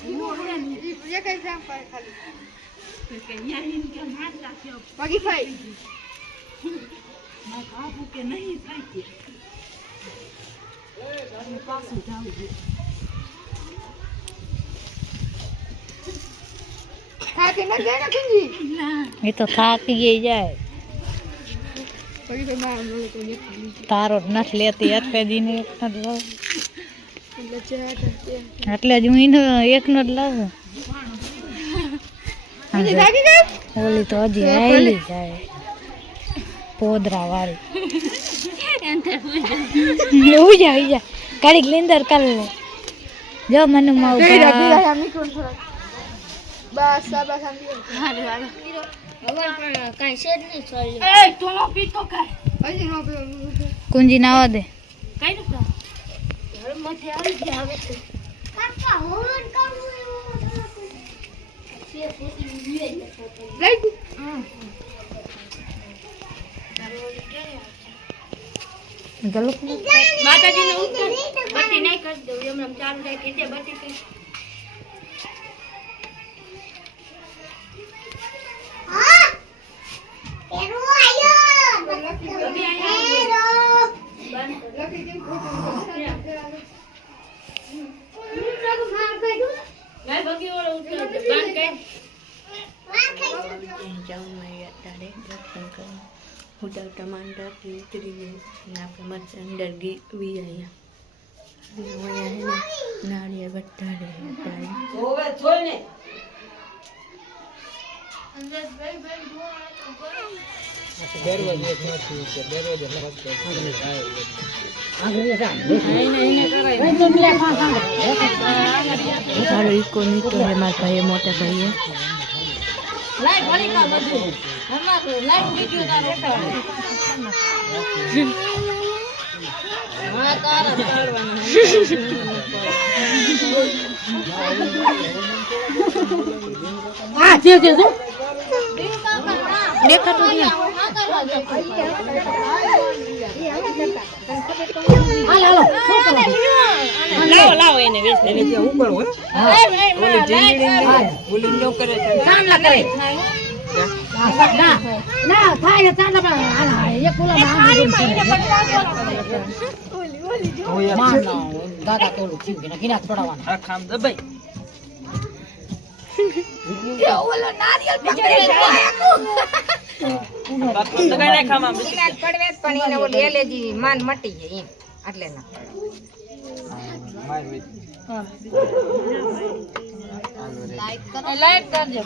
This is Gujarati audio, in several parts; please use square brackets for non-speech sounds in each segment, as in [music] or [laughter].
લાઈન કરી દીધું લાઈન લાઈન ફલાંગે જાય કોણ લે એ તો થાકી ગઈ જાય તારો જ નથી લેતી એટલે જ એને એક જ લઉં એટલે જ હું એને એકનો જ લાવું. ઓલી તો હજી આવેલી જાય. પોદરા વાળી [laughs] જા ઉજા કાઢી લીંદર કર લે. જો મને કાંઈ છે જ નહીં કુંજી નાવા દે કાંઈ નું કામ હળમાંથી આવી ગયા હવે તો કાકા હોવન ગલુક માતાજી નો ઉત્તર. બત્તી નહીં કરી દઉં એમ ચાલુ થાય કે બત્તી કરી ઉડા ટમાટર ઉતરી ગઈ અને આપણે મરચાં અંદર ગી વી અહીંયા નાળિયેર વધારે હોવે છોડ ને સારો ઈકો નીતો છે મારા ભાઈએ મોટા ભાઈએ આ જે જે જો. દેખાતું નહીં. લાવો લાવો એને વેચ એને જે ઉપર હોય ઓલી ઢીંગડી ઓલી નો કરે ચાંદલા કરે ના ના ના થાય ચાંદલા પણ હાલ હાલ એક ઓલા માં દાદા તોલું થયું કે કિના પડાવવાના આ ખામ દબાઈ નાખ આમાં. પડવે જ પણ એને ઓલી એલેજી માન મટી જાય એમ એટલે ના. કરજો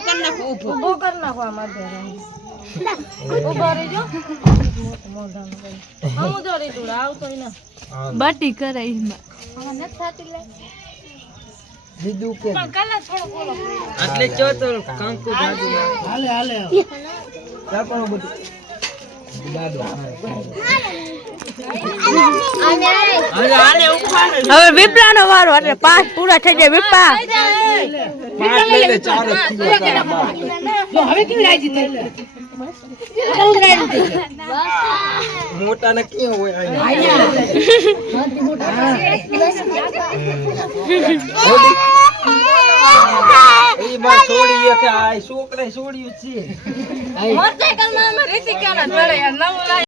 કર નાખો ઊભો. ઊભો કર નાખો આ માથે ઊભો રહીજો. હું. તો રીતું આવતો ના. બાટી કરે એમાં. નથી થાતી લે દીદુ કે પણ કલર થોડો બોલો. એટલે ચો તો કંકુ જાદુ હાલે હાલે હાલે. હાલે ઉપાડ. હવે વિપલાનો વારો એટલે પાંચ પૂરા થઈ જાય. વિપા હવે કેવી રાજી થઈ મોટા ને કેમ હોય એ માં છોડી કે આ છોકરા છોડ્યું છે. મોટરસાઇકલમાં રીતિ કેના ચડે નવું લાવી